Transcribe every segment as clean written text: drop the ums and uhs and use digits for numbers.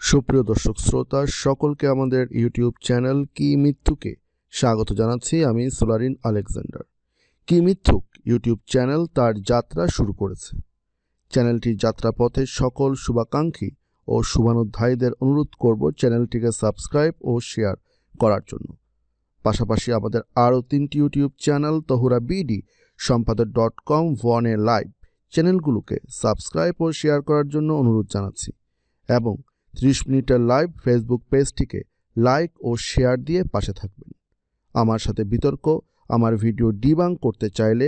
সুপ্রিয় দর্শক শ্রোতা সকলকে আমাদের ইউটিউব চ্যানেল কি মিথ্যুকে স্বাগত জানাচ্ছি। আমি সোলারিন আলেকজান্ডার। কি মিথ্যুক ইউটিউব চ্যানেল তার যাত্রা শুরু করেছে। চ্যানেলটির যাত্রাপথে সকল শুভাকাঙ্ক্ষী ও শুভানুধ্যায়ীদের অনুরোধ করব চ্যানেলটিকে সাবস্ক্রাইব ও শেয়ার করার জন্য। পাশাপাশি আমাদের আরও 3টি ইউটিউব চ্যানেল তহুরা বিডি, সম্পাদক.com, ওয়ানে লাইভ চ্যানেলগুলোকে সাবস্ক্রাইব ও শেয়ার করার জন্য অনুরোধ জানাচ্ছি এবং 30 মিনিটের লাইভ ফেসবুক পেজটিকে লাইক ও শেয়ার দিয়ে পাশে থাকবেন। আমার সাথে বিতর্ক, আমার ভিডিও ডিবাং করতে চাইলে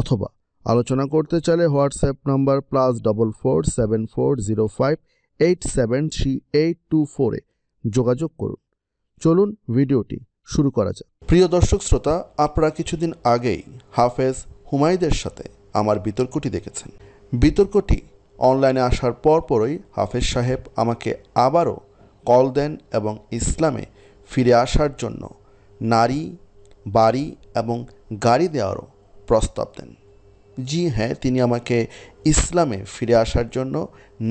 অথবা আলোচনা করতে চাইলে হোয়াটসঅ্যাপ নাম্বার +44 7405 873824 যোগাযোগ করুন। চলুন ভিডিওটি শুরু করা যাক। প্রিয় দর্শক শ্রোতা, আপনারা কিছুদিন আগেই হাফেজ হুমায়দের সাথে আমার বিতর্কটি দেখেছেন। বিতর্কটি অনলাইনে আসার পরপরই হাফেজ সাহেব আমাকে আবারও কল দেন এবং ইসলামে ফিরে আসার জন্য নারী, বাড়ি এবং গাড়ি দেওয়ারও প্রস্তাব দেন। জি হ্যাঁ, তিনি আমাকে ইসলামে ফিরে আসার জন্য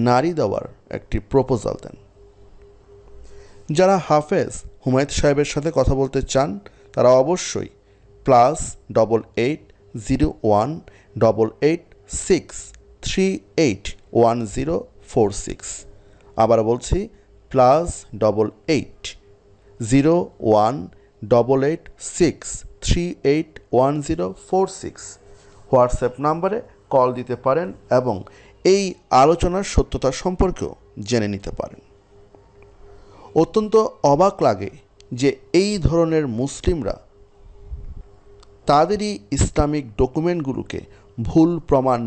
নারী দেওয়ার একটি প্রপোজাল দেন। যারা হাফেজ হুমায়দ সাহেবের সাথে কথা বলতে চান তারা অবশ্যই +88018863811046। আবার বলছি +88018863811046 হোয়াটসঅ্যাপ নাম্বারে কল দিতে পারেন এবং এই আলোচনার সত্যতা সম্পর্কেও জেনে নিতে পারেন। অত্যন্ত অবাক লাগে যে এই ধরনের মুসলিমরা তাদেরই ইসলামিক ডকুমেন্টগুলোকে ভুল প্রমাণ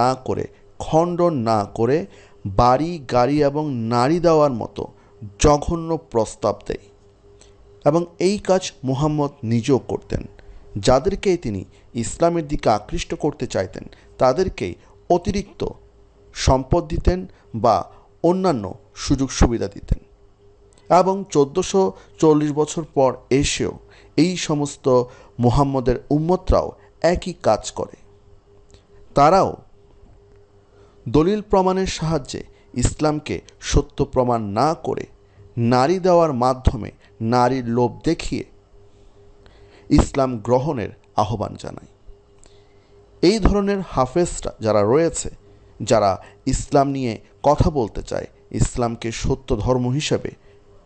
না করে খণ্ডন না করে বাড়ি, গাড়ি এবং নারী দেওয়ার মতো জঘন্য প্রস্তাব দেয় এবং এই কাজ মুহাম্মদ নিজেও করতেন। যাদেরকেই তিনি ইসলামের দিকে আকৃষ্ট করতে চাইতেন তাদেরকেই অতিরিক্ত সম্পদ দিতেন বা অন্যান্য সুযোগ সুবিধা দিতেন এবং 1440 বছর পর এসেও এই সমস্ত মুহাম্মদের উম্মতরাও একই কাজ করে। তারাও দলিল প্রমাণের সাহায্যে ইসলামকে সত্য প্রমাণ না করে নারী দেওয়ার মাধ্যমে নারীর লোভ দেখিয়ে ইসলাম গ্রহণের আহ্বান জানায়। এই ধরনের হাফেজরা যারা রয়েছে, যারা ইসলাম নিয়ে কথা বলতে চায়, ইসলামকে সত্য ধর্ম হিসাবে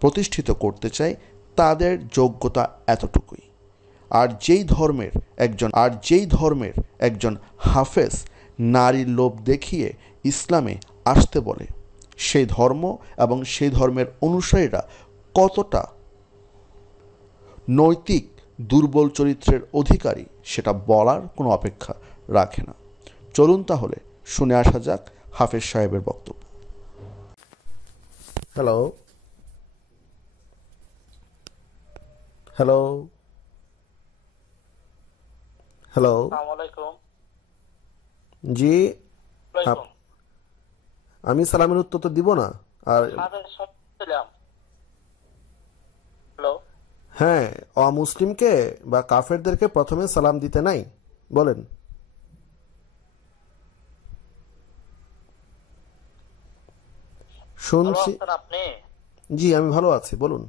প্রতিষ্ঠিত করতে চায়, তাদের যোগ্যতা এতটুকুই। আর যেই ধর্মের একজন হাফেজ নারীর লোভ দেখিয়ে ইসলামে আসতে বলে, সেই ধর্ম এবং সেই ধর্মের অনুসারীরা কতটা নৈতিক দুর্বল চরিত্রের অধিকারী সেটা বলার কোনো অপেক্ষা রাখে না। চলুন তাহলে শুনে আসা যাক হাফেজ সাহেবের বক্তব্য। হ্যালো হ্যালো হ্যালো জি, আমি সালামের উত্তর তো দিব না। আর হ্যাঁ, অমুসলিমকে বা কাফেরদেরকে প্রথমে সালাম দিতে নাই বলেন। শুনছি। জি, আমি ভালো আছি, বলুন।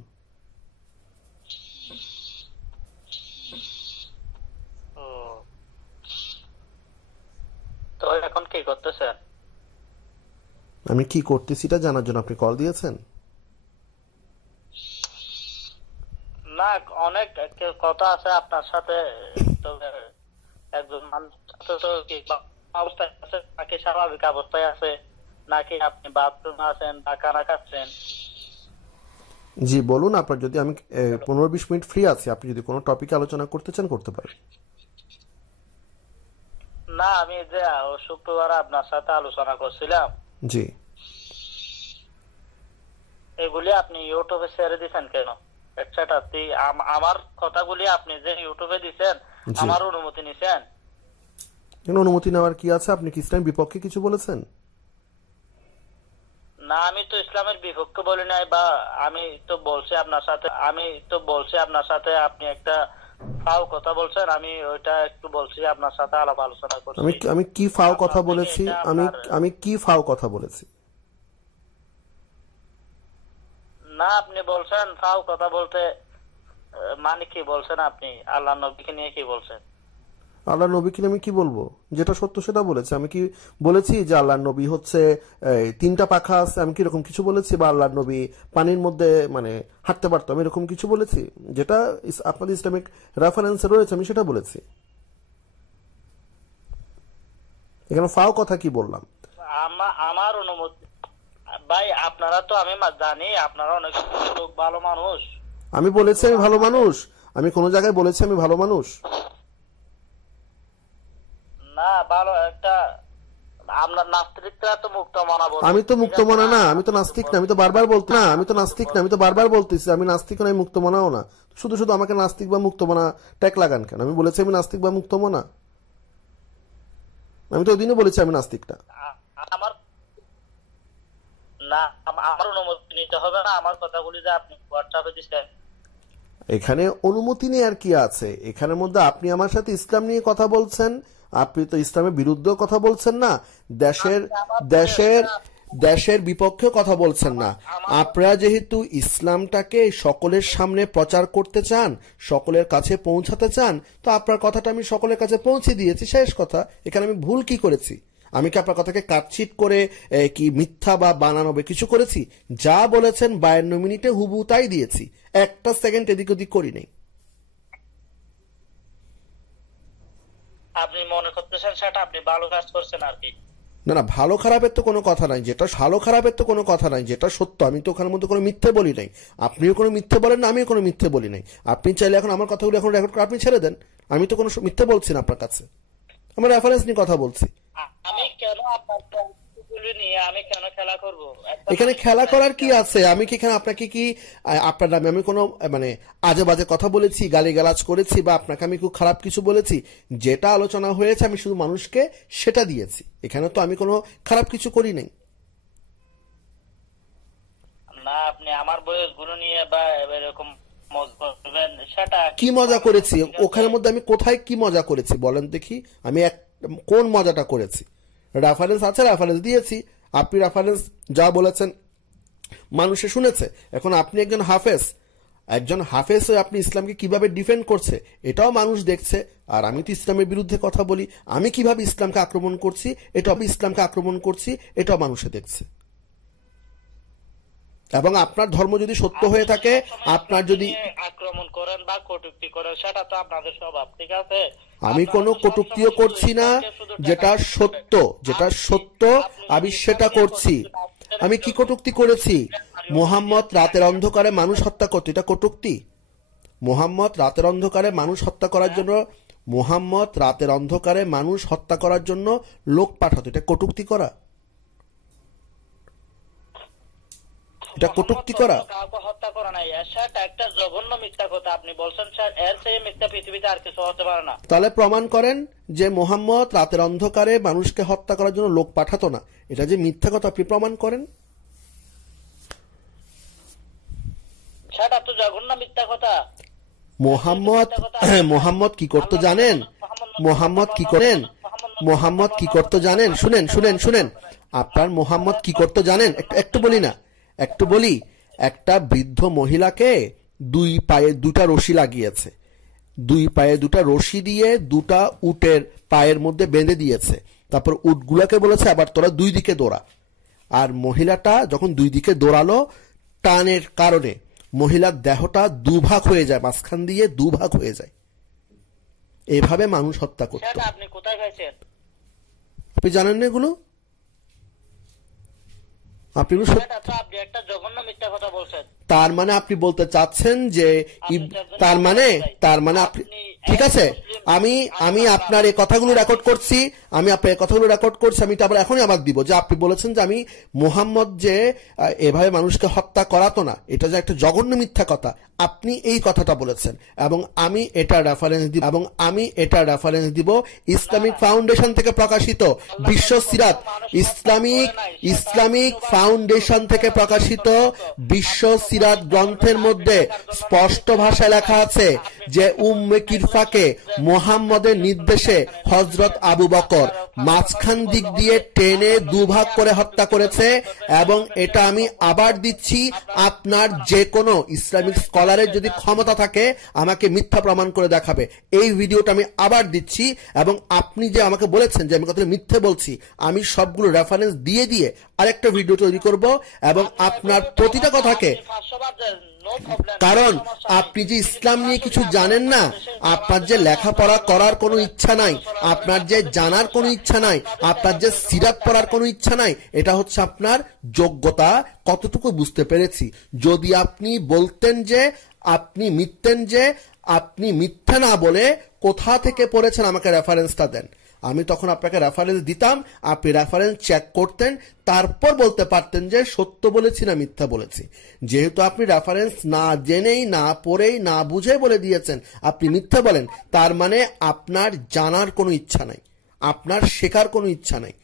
তো এখন কি করতেছেন? আমি কি করতেছি এটা জানার জন্য আপনি কল দিয়েছেন? না, অনেক কথা আছে আপনার সাথে। একজন মানুষ তো কি অবস্থায় আছে নাকি স্বাভাবিক অবস্থায় আছে নাকি আপনি বাথরুমে আছেন বা কানা খাচ্ছেন? জি বলুন। আপনার যদি আমি 15-20 মিনিট ফ্রি আছি, আপনি যদি কোনো টপিকে আলোচনা করতে চান করতে পারেন। না, আমি যে শুক্রবার আপনার সাথে আলোচনা করছিলাম, জি, এগুলি আপনি ইউটিউবে ছেড়ে দিচ্ছেন কেন? আমার কথাগুলি আপনি যে ইউটিউবে দিচ্ছেন, আমার অনুমতি নিছেন? অনুমতি নেওয়ার কি আছে? আপনি কি ইসলামের বিপক্ষে কিছু বলেছেন? না, আমি তো ইসলামের বিপক্ষে বলি নাই, বা আমি তো বলছি আপনার সাথে আপনি একটা ফাও কথা বলছেন, আমি ওইটা একটু বলছি আপনার সাথে আলাপ আলোচনা করছি। আমি কি ফাও কথা বলেছি? আমি কি ফাও কথা বলেছি? না আপনি বলছেন ফাও কথা বলতে মানে কি বলছেন আপনি আল্লাহ নবীকে নিয়ে কি বলছেন? আল্লাহ নবীকে আমি কি বলবো? যেটা সত্য সেটা বলেছি। আমি কি বলেছি যে আল্লাহ নবী হচ্ছে 3টা পাখা আছে, আমি কি এরকম কিছু বলেছি? বা আল্লাহ নবী পানির মধ্যে মানে হাঁটতে পারতো, আমি এরকম কিছু বলেছি? যেটা আপনাদের ইসলামিক রেফারেন্সে রয়েছে আমি সেটা বলেছি। এখানে ফাও কথা কি বললাম? আমার অনুমতি ভাই, আপনারা তো আমি জানি আপনারা অনেক লোক ভালো মানুষ। আমি বলেছি আমি ভালো মানুষ? আমি কোন জায়গায় বলেছি আমি ভালো মানুষ? না, ভালো একটা আপনার নাস্তিকরা তো মুক্ত মানা বলে। আমি তো মুক্ত মানা না, আমি তো নাস্তিক না, আমি তো বারবার বলতে না, আমি তো নাস্তিক না, আমি তো বারবার বলতেছি আমি নাস্তিক না, আমি মুক্ত মানাও না। শুধু শুধু আমাকে নাস্তিক বা মুক্ত মানা ট্যাগ লাগান কেন? আমি বলেছি আমি নাস্তিক বা মুক্ত মানা? আমি তো ওই দিনও বলেছি আমি নাস্তিক না। আমার না, আমার অনুমতি নিতে হবে না আমার কথাগুলি যে আপনি হোয়াটসঅ্যাপে দিচ্ছেন। এখানে অনুমতি নিয়ে আর কি আছে? এখানের মধ্যে আপনি আমার সাথে ইসলাম নিয়ে কথা বলছেন, আপনি তো ইসলামের বিরুদ্ধেও কথা বলছেন না, দেশের দেশের দেশের বিপক্ষে কথা বলছেন না। আপনারা যেহেতু ইসলামটাকে সকলের সামনে প্রচার করতে চান, সকলের কাছে পৌঁছাতে চান, তো আপনার কথাটা আমি সকলের কাছে পৌঁছে দিয়েছি, শেষ কথা। এখানে আমি ভুল কি করেছি? আমি কি আপনার কথাকে কাটছিট করে কি মিথ্যা বা বানানো কিছু করেছি? যা বলেছেন 52 মিনিটে হুবহু তাই দিয়েছি, একটা সেকেন্ড এদিক ওদিক করি নেই। আপনি মনে করতেছেন সেটা আপনি ভালো কাজ করছেন আর কি। না না, ভালো খারাপের তো কোনো কথা নাই, যেটা ভালো খারাপের তো কোনো কথা নাই, যেটা সত্য। আমি তো ওখানের মধ্যে কোনো মিথ্যে বলি নাই, আপনিও কোনো মিথ্যে বলেন না, আমিও কোনো মিথ্যে বলি নাই। আপনি চাইলে এখন আমার কথাগুলো এখন রেকর্ড করে আপনি ছেড়ে দেন, আমি তো কোনো মিথ্যে বলছি না আপনার কাছে, আমার রেফারেন্স নিয়ে কথা বলছি। আমি কেন আপনার নিয়ে আমি কেন খেলা করব? এখানে খেলা করার কি আছে? আমি কি এখানে আপনাকে কি আপনার নামে আমি কোনো মানে আজে বাজে কথা বলেছি, গালিগালাজ করেছি, বা আপনাকে আমি খুব খারাপ কিছু বলেছি? যেটা আলোচনা হয়েছে আমি শুধু মানুষকে সেটা দিয়েছি, এখানে তো আমি কোনো খারাপ কিছু করি নাই। না, আপনি আমার বয়সগুলো নিয়ে বা এরকম সেটা কি মজা করেছি ওখানের মধ্যে? আমি কোথায় কি মজা করেছি বলেন দেখি? আমি কোন মজাটা করেছি? রেফারেন্স আছে, রেফারেন্স দিয়েছি, আপনি রেফারেন্স যা বলেছেন মানুষে শুনেছে। এখন আপনি একজন হাফেজ, একজন হাফেজ হয়ে আপনি ইসলামকে কিভাবে ডিফেন্ড করছে এটাও মানুষ দেখছে। আর আমি তো ইসলামের বিরুদ্ধে কথা বলি, আমি কিভাবে ইসলামকে আক্রমণ করছি এটাও মানুষে দেখছে। এবং আপনার ধর্ম যদি সত্য হয়ে থাকে, আপনার যদি আক্রমণ করেন বা কটূক্তি করেন সেটা তো আপনাদের স্বভাব, ঠিক আছে? আমি কোনো কটূক্তিও করছি না, যেটা সত্য আমি সেটা করছি। আমি কি কটূক্তি করেছি? মুহাম্মদ রাতের অন্ধকারে মানুষ হত্যা করত, এটা কটূক্তি? মুহাম্মদ রাতের অন্ধকারে মানুষ হত্যা করার জন্য লোক পাঠাতো, এটা কটূক্তি করা? এটা কটূক্তি করা? হত্যা করা নাই, সেটা একটা জঘন্য মিথ্যা কথা আপনি বলছেন স্যার। এর চেয়ে মিথ্যা পৃথিবীতে আর কিছু হতে পারে না। তাহলে প্রমাণ করেন যে মুহাম্মদ রাতের অন্ধকারে মানুষকে হত্যা করার জন্য লোক পাঠাতো না, এটা যে মিথ্যা কথা আপনি প্রমাণ করেন। সেটা তো জঘন্য মিথ্যা কথা। মুহাম্মদ কি করতো জানেন? মুহাম্মদ কি করতো জানেন? শুনেন আপনার মুহাম্মদ কি করতো জানেন? একটু বলি। একটা বৃদ্ধ মহিলাকে 2 পায়ে 2টা রশি লাগিয়েছে, 2 পায়ে 2টা রশি দিয়ে 2টা উটের পায়ের মধ্যে বেঁধে দিয়েছে। তারপর উটগুলাকে বলেছে আবার তোরা 2 দিকে দৌড়া। আর মহিলাটা যখন 2 দিকে দৌড়ালো, টানের কারণে মহিলার দেহটা দুভাগ হয়ে যায়, মাঝখান দিয়ে দুভাগ হয়ে যায়। এভাবে মানুষ হত্যা করত। আপনি কোথায় পাইছেন? আপনি জানেন না এগুলো? আপনি একটা জঘন্য মিথ্যা কথা বলছেন। তার মানে আপনি বলতে চাচ্ছেন যে তার মানে আপনি ঠিক আছে, আমি আপনার এই কথাগুলো রেকর্ড করছি, আমি তো আবার এখনই আবার দিব যে আপনি বলেছেন যে আমি মুহাম্মদ যে এভাবে মানুষকে হত্যা করাতো না, এটা যে একটা জঘন্য মিথ্যা কথা, আপনি এই কথাটা বলেছেন। এবং আমি এটা রেফারেন্স দিব ইসলামিক ফাউন্ডেশন থেকে প্রকাশিত বিশ্ব সিরাত, ইসলামিক ফাউন্ডেশন থেকে প্রকাশিত বিশ্ব সিরাত গ্রন্থের মধ্যে স্পষ্ট ভাষায় লেখা আছে যে উম্মে কিরফাকে মুহাম্মদের নির্দেশে হযরত আবু বকর পর মাঝখান দিক দিয়ে টেনে দুভাগ করে হত্যা করেছে। এবং এটা আমি আবার দিচ্ছি, আপনার যে কোনো ইসলামিক স্কলারের যদি ক্ষমতা থাকে আমাকে মিথ্যা প্রমাণ করে দেখাবে। এই ভিডিওটা আমি আবার দিচ্ছি, এবং আপনি যে আমাকে বলেছেন যে আমি কথা মিথ্যে বলছি, আমি সবগুলো রেফারেন্স দিয়ে দিয়ে আরেকটা ভিডিও তৈরি করব এবং আপনার প্রতিটা কথাকে, কারণ আপনি যে ইসলাম নিয়ে কিছু জানেন না, আপনার যে লেখাপড়া করার কোনো ইচ্ছা নাই, আপনার যে জানার কোনো ইচ্ছা নাই, আপনার যে সিরাত পড়ার কোনো ইচ্ছা নাই, এটা হচ্ছে আপনার যোগ্যতা কতটুকু বুঝতে পেরেছি। যদি আপনি বলতেন যে আপনি মিথ্যা না বলে কোথা থেকে পড়েছেন আমাকে রেফারেন্সটা দেন, আমি তখন আপনাকে রেফারেন্স দিতাম, আপনি রেফারেন্স চেক করতেন, তারপর বলতে পারতেন যে সত্য বলেছি না মিথ্যা বলেছি। যেহেতু আপনি রেফারেন্স না জেনেই, না পড়েই, না বুঝে বলে দিয়েছেন আপনি মিথ্যা বলেন, তার মানে আপনার জানার কোনো ইচ্ছা নাই, আপনার শেখার কোনো ইচ্ছা নাই।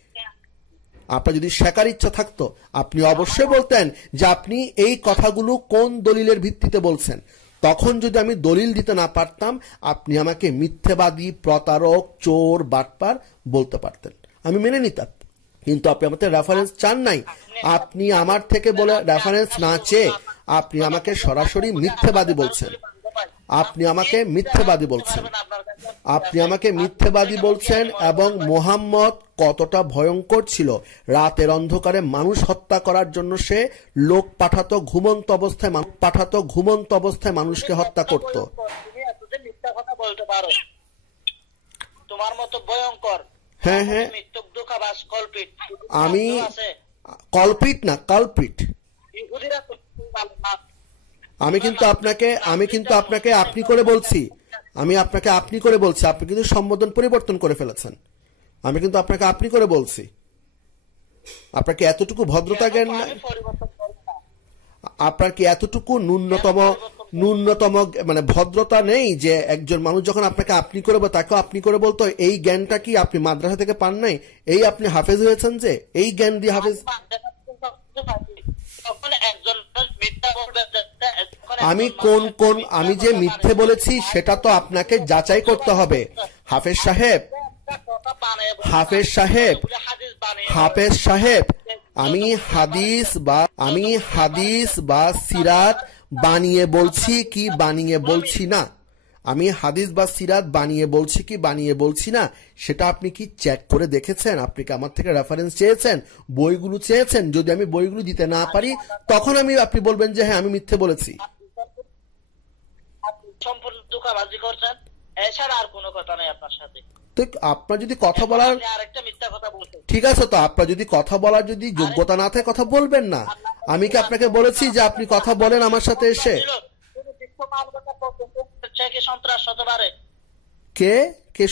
আপনার যদি শেখার ইচ্ছা থাকতো আপনি অবশ্যই বলতেন যে আপনি এই কথাগুলো কোন দলিলের ভিত্তিতে বলছেন। তখন যদি আমি দলিল দিতে না পারতাম, আপনি আমাকে মিথ্যেবাদী, প্রতারক, চোর, বাটপার বলতে পারতেন, আমি মেনে নিতাম। কিন্তু আপনি আমাদের রেফারেন্স চান নাই, আপনি আমার থেকে বলে রেফারেন্স না চেয়ে আপনি আমাকে সরাসরি মিথ্যেবাদী বলছেন। আপনি আমাকে মিথ্যেবাদী বলছেন এবং মুহাম্মদ কতটা ভয়ঙ্কর ছিল। রাতের অন্ধকারে মানুষ হত্যা করার জন্য সে লোক পাঠাতো, ঘুমন্ত অবস্থায় মানুষকে হত্যা করত। তোমার মতো ভয়ঙ্কর, হ্যাঁ, আমি কলপিট না, কালপিট। আমি কিন্তু আপনাকে আপনি করে বলছি, আপনি কিন্তু সম্বোধন পরিবর্তন করে ফেলেছেন। আমি কিন্তু আপনাকে আপনি করে বলছি, আপনার কি এতটুকু ভদ্রতা জ্ঞান নাই? আপনার কি এতটুকু ন্যূনতম মানে ভদ্রতা নেই যে একজন মানুষ যখন আপনাকে আপনি করে তাকেও আপনি করে বলতো? এই জ্ঞানটা কি আপনি মাদ্রাসা থেকে পান নাই? এই আপনি হাফেজ হয়েছেন যে এই জ্ঞান দিয়ে হাফেজ? আমি যে মিথ্যে বলেছি সেটা তো আপনাকে যাচাই করতে হবে হাফেজ সাহেব। আমি হাদিস বা সিরাত বানিয়ে বলছি কি বানিয়ে বলছি না, সেটা আপনি কি চেক করে দেখেছেন? আপনি কি আমার থেকে রেফারেন্স চেয়েছেন, বইগুলো চেয়েছেন? যদি আমি বইগুলো দিতে না পারি তখন আপনি বলবেন যে হ্যাঁ আমি মিথ্যে বলেছি। সম্পূর্ণ ধোঁকাবাজি করছেন, এছাড়া আর কোনো কথা নাই আপনার সাথে। আপনার যদি কথা বলার, ঠিক আছে, তো আপনার যদি কথা বলার যদি যোগ্যতা না থাকে কথা বলবেন না। আমি কি আপনাকে বলেছি যে আপনি কথা বলেন আমার সাথে এসে? কে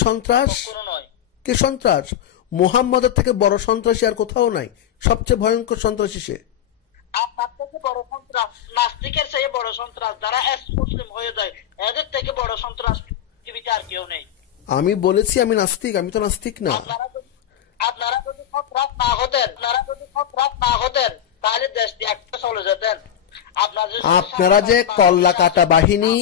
সন্ত্রাস? মুহাম্মদের থেকে বড় সন্ত্রাসী আর কোথাও নাই, সবচেয়ে ভয়ঙ্কর সন্ত্রাসী সে। আপনার থেকে বড় সন্ত্রাস, নাস্তিকের চেয়ে বড় সন্ত্রাস, যারা মুসলিম হয়ে যায় এদের থেকে বড় সন্ত্রাস পৃথিবীতে আর কেউ নেই। আমি বলেছি আমি নাস্তিক? আমি তো নাস্তিক না। আপনারা যদি সন্ত্রাস না হতেন তাহলে দেশ দিয়ে একটা চলে যেতেন। আপনারা যে কল্লা কাটা বাহিনী,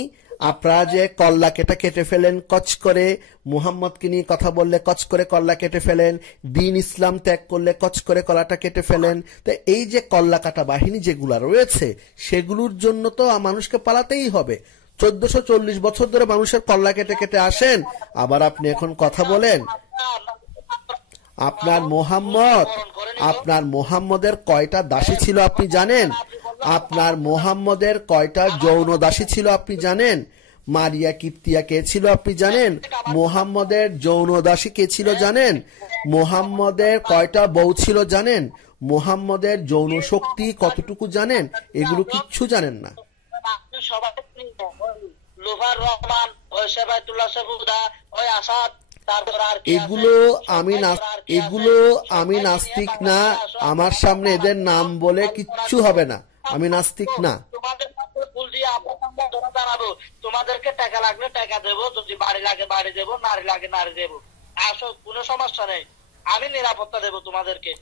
আপনারা যে কল্লা কেটে ফেলেন, কচ করে মুহাম্মদকে নিয়ে কথা বললে কচ করে কল্লা কেটে ফেলেন, দিন ইসলাম ত্যাগ করলে কচ করে কলাটা কেটে ফেলেন। তো এই যে কল্লা কাটা বাহিনী যেগুলা রয়েছে সেগুলোর জন্য তো মানুষকে পালাতেই হবে। 1440 বছর ধরে মানুষের কল্লা কেটে আসেন, আবার আপনি এখন কথা বলেন। আপনার মুহাম্মদের কয়টা দাসী ছিল আপনি জানেন? আপনার মুহাম্মদের কয়টা যৌন দাসী ছিল আপনি জানেন? মারিয়া কিপ্তিয়া কে ছিল আপনি জানেন? মুহাম্মদের যৌন দাসী কে ছিল জানেন? মুহাম্মদের কয়টা বউ ছিল জানেন? মুহাম্মদের যৌন শক্তি কতটুকু জানেন? এগুলো কিচ্ছু জানেন না। এগুলো আমি নাস্তিক না, আমার সামনে এদের নাম বলে কিচ্ছু হবে না, আমি নাস্তিক না। তোমাদেরকে টাকা লাগলে টাকা দেবো, যদি বাড়ি লাগে বাড়ি দেবো, নারী লাগে নারী দেবো, আসো, কোনো সমস্যা নেই। আমি নিরাপত্তা দেবো তোমাদেরকে,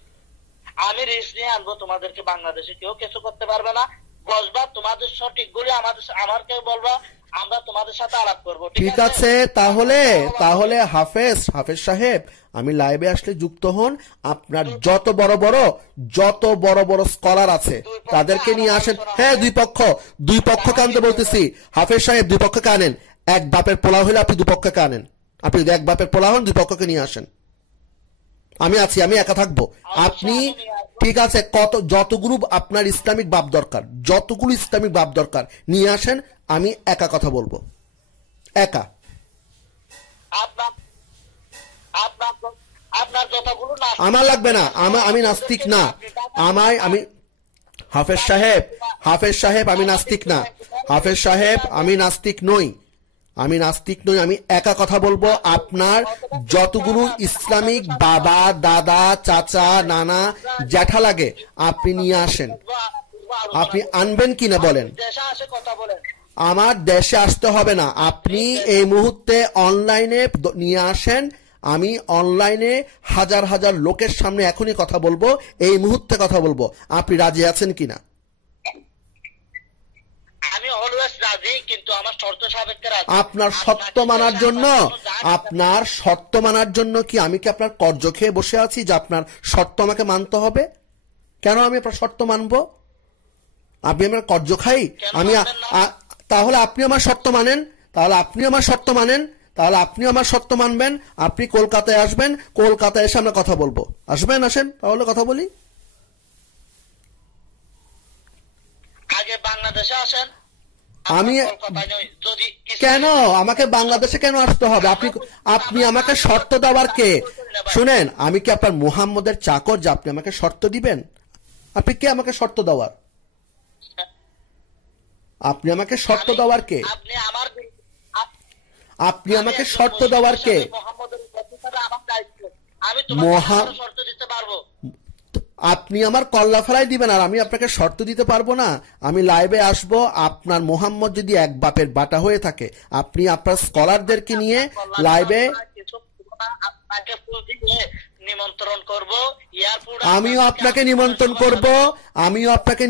আমি রিস্ক নিয়ে আনবো তোমাদেরকে। বাংলাদেশে কেউ কিছু করতে পারবে না, বসবা, তোমাদের সঠিকগুলি আমাকে বলবা, আমরা তোমাদের সাথে আলাপ করবো। ঠিক আছে, তাহলে তাহলে হাফেজ সাহেব, আমি লাইভে আসলে যুক্ত হন। আপনার যত বড় বড় স্কলার আছে তাদেরকে নিয়ে আসেন। হ্যাঁ, দুই পক্ষকে আনতে বলতেছি। হাফেজ সাহেব, দুই পক্ষকে আনেন। এক বাপের পোলা হলে আপনি দুই পক্ষকে আনেন। আপনি যদি এক বাপের পোলা হন, দুই পক্ষকে নিয়ে আসেন। আমি আছি, আমি একা থাকবো। আপনি ঠিক আছে, যতগুলো আপনার ইসলামিক বাপ দরকার, যতগুলো ইসলামিক বাপ দরকার নিয়ে আসেন। আমি একা কথা বলবো, একা। আমার লাগবে না, আমি নাস্তিক না। আমি হাফেজ সাহেব আমি নাস্তিক না। হাফেজ সাহেব, আমি নাস্তিক নই। আমি একা কথা বলবো। আপনার যতগুলো ইসলামিক বাবা, দাদা, চাচা, নানা, জ্যাঠা লাগে আপনি নিয়ে আসেন। আপনি আনবেন কিনা বলেন? আমার দেশে আসতে হবে না, আপনি এই মুহূর্তে অনলাইনে নিয়ে আসেন। আমি অনলাইনে হাজার হাজার লোকের সামনে এখনই কথা বলবো, এই মুহূর্তে কথা বলবো। আপনি রাজি আছেন কিনা? আমি অলওয়েজ রাজি, কিন্তু আমার শর্ত সাপেক্ষে রাজি। আপনার শর্ত মানার জন্য কি আমি কি আপনার কর্জ খেয়ে বসে আছি যে আপনার শর্ত আমাকে মানতে হবে? কেন আমি আপনার শর্ত মানবো? আপনি আমার কর্জ খাই? তাহলে আপনি আমার শর্ত মানেন, তাহলে আপনি আমার শর্ত মানবেন। আপনি কলকাতায় আসবেন, কলকাতায় এসে আমরা কথা বলবো। আসেন, তাহলে কথা বলি। আগে বাংলাদেশে আসেন। আমি কেন আমাকে বাংলাদেশে কেন আসতে হবে? আপনি আমাকে শর্ত দেওয়ার কে? শুনেন, আমি কি আপনার মুহাম্মদের চাকর যে আপনি আমাকে শর্ত দিবেন? আপনি কে আমাকে শর্ত দেওয়ার? আপনি আমাকে শর্ত দেওয়ার কে? আপনি আমাকে শর্ত দেওয়ার কে? আপনি আমার কল্লা ফেলাই দিবেন আর আমি আপনাকে শর্ত দিতে পারবো না? আমি লাইভে আসব। আপনার মোহাম্মদ যদি এক বাপের বাটা হয়ে থাকে, আপনি আপনার স্কলারদেরকে নিয়ে লাইভে নিমন্ত্রণ করব। আমিও আপনাকে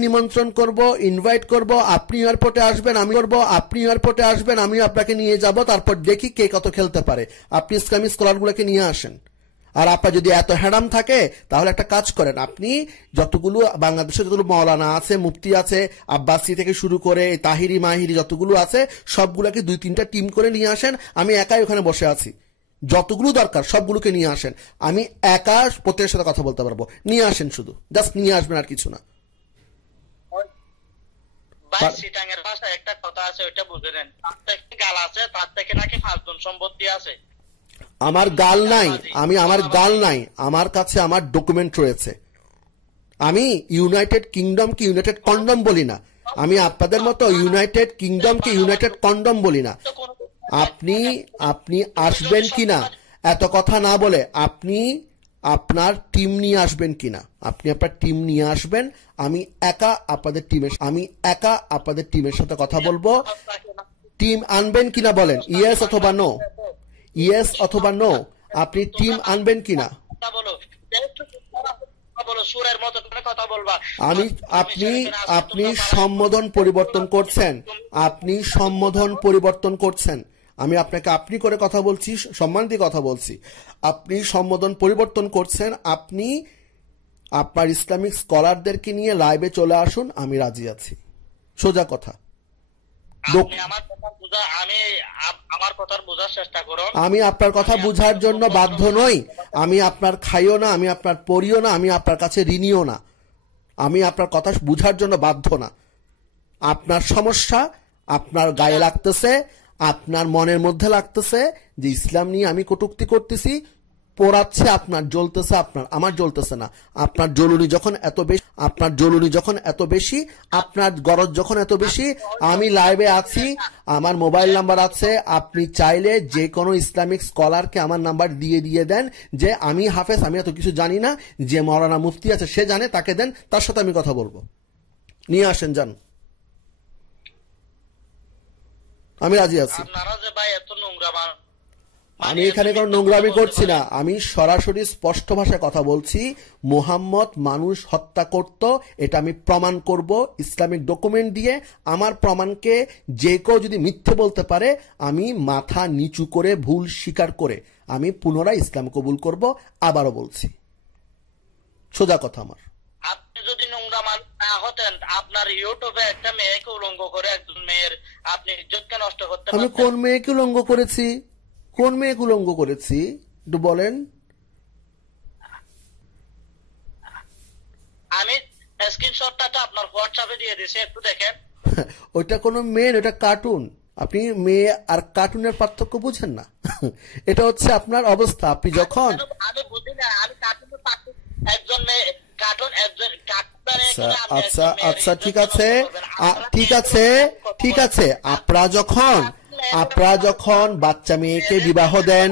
নিমন্ত্রণ করব, ইনভাইট করব। আপনি এয়ারপোর্টে আসবেন, আমিও আপনাকে নিয়ে যাব। তারপর দেখি কে কত খেলতে পারে। আপনি ইসলামিক স্কলারগুলোকে নিয়ে আসেন। আর আপনার যদি এত হ্যাডাম থাকে তাহলে একটা কাজ করেন, আপনি যতগুলো বাংলাদেশে যতগুলো মাওলানা আছে, মুফতি আছে, আব্বাসি থেকে শুরু করে তাহিরি মাহিরি যতগুলো আছে, সবগুলোকে 2-3টা টিম করে নিয়ে আসেন। আমি একাই ওখানে বসে আছি। যতগুলো দরকার সবগুলোকে নিয়ে আসেন। আমি একা প্রত্যেকের সাথে কথা বলতে পারবো। নিয়ে আসেন, শুধু জাস্ট নিয়ে আসবেন, আর কিছু না। সিটাঙের ভাষায় একটা কথা আছে, ওইটা বুঝে নেন। তার থেকে গাল আছে, তার থেকে নাকি 5 গুণ সম্পত্তি আছে। আমার গাল নাই, আমার কাছে আমার ডকুমেন্ট রয়েছে। আমি ইউনাইটেড কিংডমকে ইউনাইটেড কন্ডম বলি না। আমি আপনাদের মতো ইউনাইটেড কিংডমকে ইউনাইটেড কন্ডম বলি না। আপনি আসবেন কিনা এত কথা না বলে আপনি আপনার টিম নিয়ে আসবেন কিনা? আপনি আপনার টিম নিয়ে আসবেন। আমি একা আপনাদের টিমের সাথে কথা বলবো। টিম আনবেন কিনা বলেন, ইয়েস অথবা নো। আপনি টিম আনবেন কিনা? আপনি সম্বোধন পরিবর্তন করছেন। আমি আপনাকে আপনি করে কথা বলছি, সম্মান দিয়ে কথা বলছি। আপনি সম্বোধন পরিবর্তন করছেন। আপনি আপনার ইসলামিক স্কলারদেরকে নিয়ে লাইভে চলে আসুন, আমি রাজি আছি। সোজা কথা। আমি আপনার কথা বুঝার জন্য বাধ্য নই। আমি আপনার খাইও না, আমি আপনার পড়িও না, আমি আপনার কাছে ঋণীও না। আমি আপনার কথা বুঝার জন্য বাধ্য না। আপনার সমস্যা আপনার গায়ে লাগতেছে, আপনার মনের মধ্যে লাগতেছে যে ইসলাম নিয়ে আমি কটূক্তি করতেছি, পোড়াচ্ছে আপনার, জ্বলতেছে আপনার, আমার জ্বলতেছে না। আপনার জ্বলুনি যখন এত বেশি, আপনার গরজ যখন এত বেশি, আমি লাইভে আছি, আমার মোবাইল নাম্বার আছে। আপনি চাইলে যে কোনো ইসলামিক স্কলারকে আমার নাম্বার দিয়ে দেন যে আমি হাফেজ, আমি এত কিছু জানি না, যে মাওলানা মুফতি আছে সে জানে, তাকে দেন, তার সাথে আমি কথা বলবো। নিয়ে আসেন, যান, আমি রাজি আছি। আমি এখানে কোনো নোংরামি করছি না, আমি সরাসরি স্পষ্ট ভাষায় কথা বলছি। মুহাম্মদ মানুষ হত্যা করত, এটা আমি প্রমাণ করব ইসলামিক ডকুমেন্ট দিয়ে। আমার প্রমাণকে যে কেউ যদি মিথ্যে বলতে পারে, আমি মাথা নিচু করে ভুল স্বীকার করে আমি পুনরায় ইসলাম কবুল করব। আবারও বলছি, সোজা কথা আমার। আপনি যদি নোংরা মানুষ না হতেন, আপনার ইউটিউবে একটা মেয়েকে উলঙ্গ করে একজন মেয়ের আপনি ইজ্জতকে নষ্ট করতে আমি পারতেন। কোন মেয়েকে উলঙ্গ করেছি? কোন মেয়েকে উলঙ্গ করেছি একটু বলেন। আমি স্ক্রিনশটটা তো আপনার হোয়াটসঅ্যাপে দিয়ে দিয়েছি, একটু দেখেন। ওইটা কোনো মেয়ে, ওটা কার্টুন। আপনি মেয়ে আর কার্টুনের পার্থক্য বুঝেন না। এটা হচ্ছে আপনার অবস্থা। আপনি যখন আমি বুঝি না, আমি কার্টুনের একজন মেয়ে, কার্টুন একজন আচ্ছা আচ্ছা ঠিক আছে, ঠিক আছে, ঠিক আছে। আপনারা যখন বাচ্চা মেয়েকে বিবাহ দেন,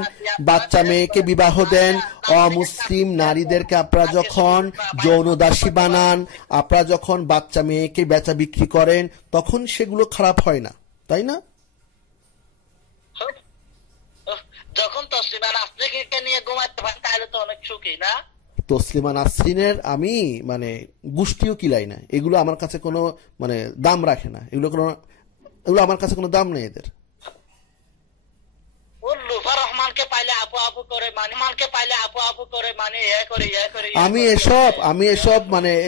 বাচ্চা মেয়েকে বিবাহ দেন, অমুসলিম নারীদেরকে আপনারা যখন যৌনদাসী বানান, আপনারা যখন বাচ্চা মেয়েকে বেচা বিক্রি করেন, তখন সেগুলো খারাপ হয় না, তাই না? যখন তসলিমা নাসরিনকে নিয়ে ঘুমাতে পারেন তাহলে তো অনেক সুখী না? তসলিমা নাসরিনের আমি গোষ্ঠীও কিলাই না, এগুলো আমার কাছে কোনো দাম রাখে না, এগুলো আমার কাছে কোনো দাম নেই এদের। আমি এসব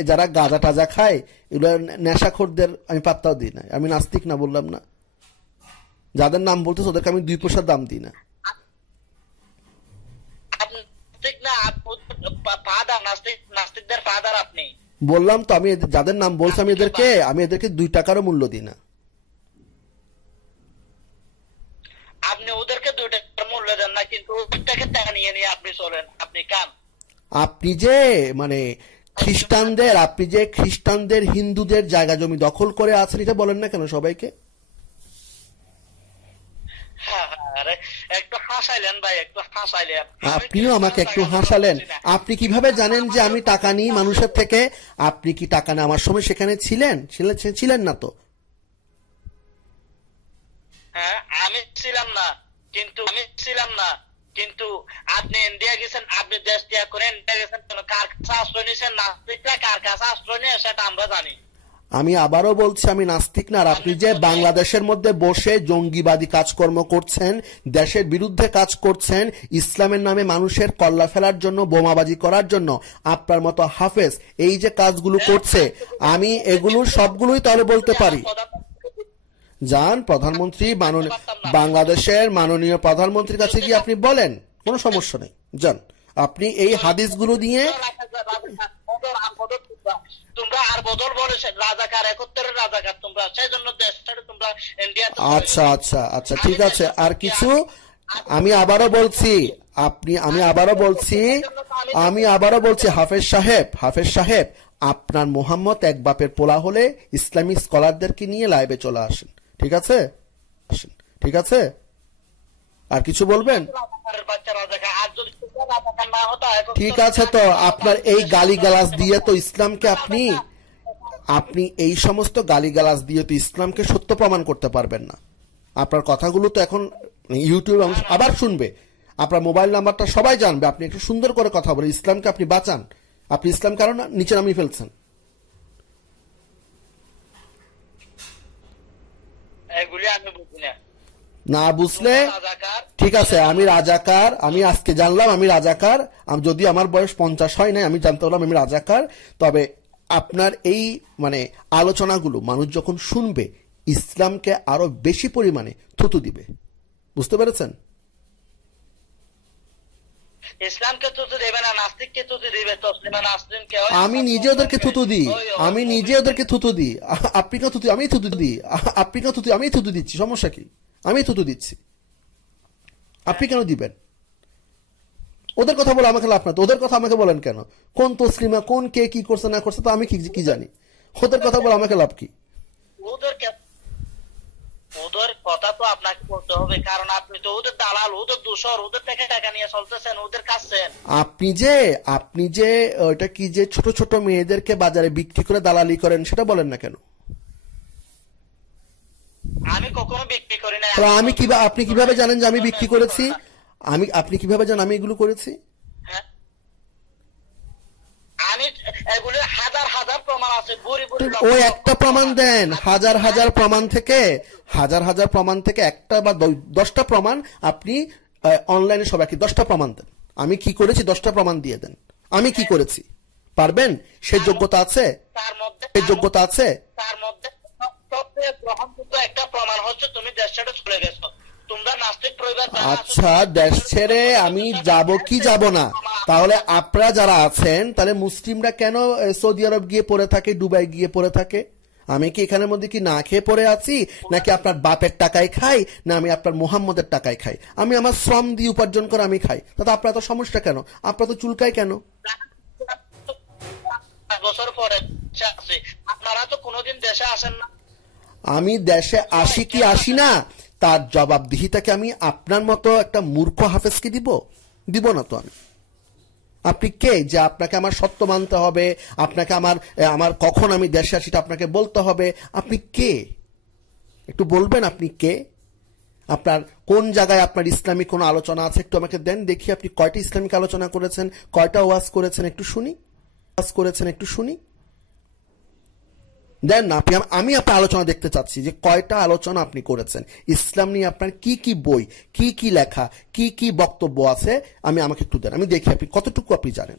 যারা গাঁজা টাজা খায়, এগুলো নেশাখোরদের আমি পাত্তাও দিই না। আমি নাস্তিক না বললাম না, যাদের নাম বলতেছে ওদেরকে আমি 2 পয়সার দাম দিই না। বললাম তো, আমি যাদের নাম বলছি আমি এদেরকে 2 টাকারও মূল্য দিই না। আপনি ওদেরকে 2 টাকার মূল্য দেন না, কিন্তু ওদেরকে টাকা নিয়ে নিয়ে আপনি চলেন, আপনি কাম। আপনি যে খ্রিস্টানদের হিন্দুদের জায়গা জমি দখল করে আছেন, এটা বলেন না কেন সবাইকে? একটু হাসাইলেন ভাই, একটু হাসাইলেন। আপনিও আমাকে একটু হাসালেন। আপনি কিভাবে জানেন যে আমি টাকা নিই মানুষের থেকে? আপনি কি টাকা নেওয়ার সময় সেখানে ছিলেন না তো? হ্যাঁ, আমি ছিলাম না, কিন্তু আপনি ইন্ডিয়া গেছেন, আপনি দেশ ত্যাগ করে ইন্ডিয়া গেছেন, কার কাছে আশ্রয় নিয়েছেন? নাস্তিকরা কার কাছে আশ্রয় নিয়ে সেটা আমরা জানি। আমি আবারও বলছি, আমি নাস্তিক না। আর আপনি যে বাংলাদেশের মধ্যে বসে জঙ্গিবাদী কাজকর্ম করছেন, দেশের বিরুদ্ধে কাজ করছেন, ইসলামের নামে মানুষের কল্লা ফেলার জন্য, বোমাবাজি করার জন্য, আপনার মতো হাফেজ এই যে কাজগুলো করছে, আমি এগুলো সবগুলোই তাহলে বলতে পারি। যান প্রধানমন্ত্রী, বাংলাদেশের মাননীয় প্রধানমন্ত্রীর কাছে গিয়ে আপনি বলেন, কোনো সমস্যা নেই। যান, আপনি এই হাদিসগুলো নিয়ে তোমরা আর বদল বলেছেন রাজাকার, 71 রাজাকার তোমরা, সেই জন্য দেশ ছেড়ে তোমরা ইন্ডিয়া। আচ্ছা আচ্ছা আচ্ছা ঠিক আছে। আর কিছু আমি আবারও বলছি হাফেজ সাহেব, আপনার মোহাম্মদ এক বাপের পোলা হলে ইসলামিক স্কলারদেরকে নিয়ে লাইভে চলে আসেন, ঠিক আছে? ঠিক আছে, আর কিছু বলবেন? ঠিক আছে, তো আপনার এই গালিগালাজ দিয়ে তো ইসলামকে আপনি এই সমস্ত গালিগালাজ দিয়ে তো ইসলামকে সত্য প্রমাণ করতে পারবেন না। আপনার কথাগুলো তো এখন ইউটিউবে আবার শুনবে, আপনার মোবাইল নাম্বারটা সবাই জানবে। আপনি একটু সুন্দর করে কথা বলে ইসলামকে আপনি বাঁচান। আপনি ইসলাম কারণ নিচে নামিয়ে ফেলছেন। না বুঝলে ঠিক আছে, আমি রাজাকার। আমি আজকে জানলাম আমি রাজাকার। যদি আমার বয়স 50 হয় নাই, আমি জানতে পারলাম আমি রাজাকার। তবে আপনার এই আলোচনাগুলো মানুষ যখন শুনবে, ইসলামকে আরো বেশি পরিমাণে থুতু দিবে। বুঝতে পেরেছেন? ইসলামকে থুতু দেবে না, নাস্তিককে থুতু দিবে। তসলিমা নাসরিনকে আমি নিজে ওদেরকে থুতু দিই। আপনি কেন থুতু? আমি থুতু দিই। আপনি কেন থুতু? আমি থুতু দিচ্ছি, সমস্যা কি? আমি থুতু দিচ্ছি, আপনি কেন দিবেন? ওদের কথা বলে আমাকে লাভ না তো। ওদের কথা আমাকে বলেন কেন? কোন তসলিমা, কোন কে কি করছে না করছে তো আমি কি জানি? ওদের কথা বলে আমাকে লাভ কি? ওদের কথা তো আপনাকে বলতে হবে, কারণ আপনি তো ওদের দালাল, ওদের দোসর, ওদের থেকে টাকা নিয়ে চলতেছেন, ওদের কাছে। আপনি যে ওইটা কি যে ছোট ছোট মেয়েদেরকে বাজারে বিক্রি করে দালালি করেন, সেটা বলেন না কেন? আমি কখনো বিক্রি করি না। আপনি কিভাবে জানেন যে আমি বিক্রি করেছি? আপনি কিভাবে জানেন আমি এগুলো করেছি? হ্যাঁ, আমি এগুলো হাজার হাজার প্রমাণ আছে, বুড়ি বুড়ি ওই একটা প্রমাণ দেন, হাজার হাজার প্রমাণ থেকে একটা বা 10টা প্রমাণ আপনি অনলাইনে সবাইকে 10টা প্রমাণ দেন। আমি কি করেছি 10টা প্রমাণ দিয়ে দেন, আমি কি করেছি। পারবেন? সেই যোগ্যতা আছে? তার মধ্যে সবচেয়ে গ্রহণযোগ্য একটা প্রমাণ হচ্ছে তুমি দেশ ছেড়ে চলে গেছো। তোমরা নাস্তিক পরিবার। আচ্ছা, দেশ ছেড়ে আমি যাব কি যাব না? তাহলে আপনারা যারা আছেন, তাহলে মুসলিমরা কেন সৌদি আরব গিয়ে পড়ে থাকে, দুবাই গিয়ে পড়ে থাকে? আমি কি এখানের মধ্যে কি না খেয়ে পড়ে আছি, নাকি আপনার বাপের টাকায় খাই, না আমি আপনার মোহাম্মদের টাকায় খাই? আমি আমার শ্রম দিয়ে উপার্জন করে আমি খাই, তাতে আপনার তো সমস্যা কেন? আপনার তো চুলকায় কেন? বছর পরে আপনারা তো কোনোদিন দেশে আসেন না। আমি দেশে আসি কি আসি না তার জবাবদিহিতাকে আমি আপনার মতো একটা মূর্খ হাফেজকে দিব না তো আমি। আপনি কে যে আপনাকে আমার সত্য মানতে হবে, আপনাকে আমার কখন আমি দেশে আসি আপনাকে বলতে হবে? আপনি কে একটু বলবেন? আপনি কে? আপনার কোন জায়গায় আপনার ইসলামিক কোনো আলোচনা আছে একটু আমাকে দেন, দেখি আপনি কয়টা ইসলামিক আলোচনা করেছেন, কয়টা ওয়াজ করেছেন একটু শুনি। দেন না, আমি আপনার আলোচনা দেখতে চাচ্ছি যে কয়টা আলোচনা আপনি করেছেন, ইসলাম নিয়ে আপনার কি কি বই, কি কি লেখা, কি কি বক্তব্য আছে, আমাকে একটু দেন, আমি দেখি আপনি কতটুকু আপনি জানেন।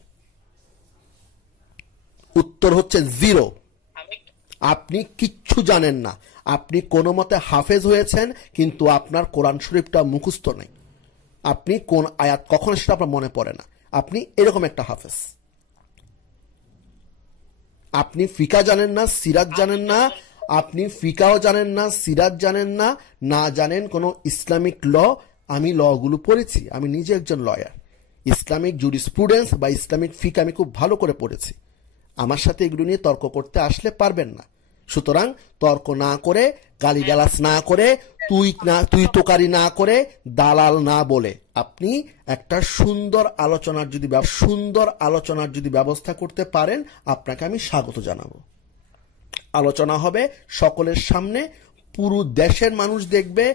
উত্তর হচ্ছে 0। আপনি কিচ্ছু জানেন না। আপনি কোনো মতে হাফেজ হয়েছেন, কিন্তু আপনার কোরআন শরীফটা মুখস্থ নেই। আপনি কোন আয়াত কখন সেটা আপনার মনে পড়ে না। আপনি এরকম একটা হাফেজ। আপনি ফিকা জানেন না, সিরাত জানেন না, আপনি ফিকাও জানেন না, সিরাত জানেন না, না জানেন কোনো ইসলামিক ল। আমি লগুলো পড়েছি, আমি নিজে একজন লয়ার। ইসলামিক জুরিসপ্রুডেন্স বা ইসলামিক ফিকা আমি খুব ভালো করে পড়েছি। আমার সাথে এগুলো নিয়ে তর্ক করতে আসলে পারবেন না। সুতরাং তর্ক না করে, গালিগালাজ না করে, তুই তোকারি না করে, দালাল না বলে আপনি একটা সুন্দর আলোচনার যদি ব্যবস্থা করতে পারেন, আপনাকে আমি স্বাগত জানাবো। আলোচনা হবে সকলের সামনে, পুরো দেশের মানুষ দেখবে,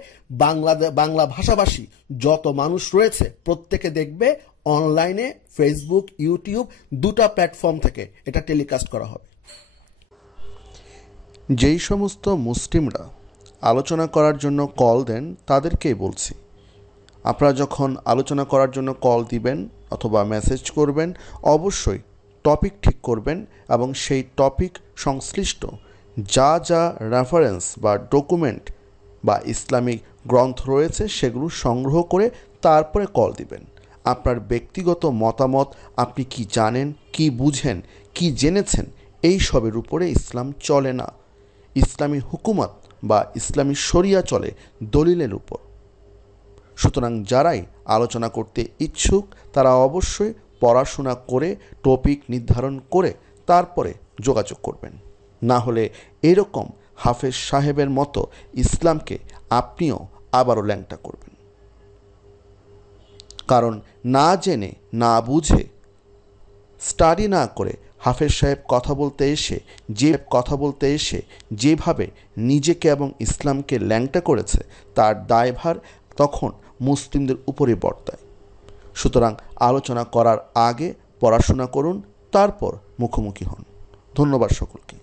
বাংলা ভাষাভাষী যত মানুষ রয়েছে প্রত্যেকে দেখবে। অনলাইনে ফেসবুক, ইউটিউব 2টা প্ল্যাটফর্ম থেকে এটা টেলিকাস্ট করা হবে। যেই সমস্ত মুসলিমরা আলোচনা করার জন্য কল দেন তাদেরকেই বলছি, আপনারা যখন আলোচনা করার জন্য কল দিবেন অথবা মেসেজ করবেন, অবশ্যই টপিক ঠিক করবেন এবং সেই টপিক সংশ্লিষ্ট যা রেফারেন্স বা ডকুমেন্ট বা ইসলামিক গ্রন্থ রয়েছে সেগুলো সংগ্রহ করে তারপরে কল দিবেন। আপনার ব্যক্তিগত মতামত, আপনি কি জানেন, কি বুঝেন, কি জেনেছেন, এই সবের উপরে ইসলাম চলে না। ইসলামী হুকুমত বা ইসলামী শরিয়া চলে দলিলের উপর। সুতরাং যারাই আলোচনা করতে ইচ্ছুক তারা অবশ্যই পড়াশোনা করে টপিক নির্ধারণ করে তারপরে যোগাযোগ করবেন। না হলে এরকম হাফেজ সাহেবের মতো ইসলামকে আপনিও আবারও ল্যাংটা করবেন। কারণ না জেনে, না বুঝে, স্টাডি না করে হাফেজ সাহেব কথা বলতে এসে যেভাবে নিজেকে এবং ইসলামকে ল্যাংটা করেছে তার দায়ভার তখন মুসলিমদের উপরে বর্তায়। সুতরাং আলোচনা করার আগে পড়াশোনা করুন, তারপর মুখোমুখি হন। ধন্যবাদ সকলকে।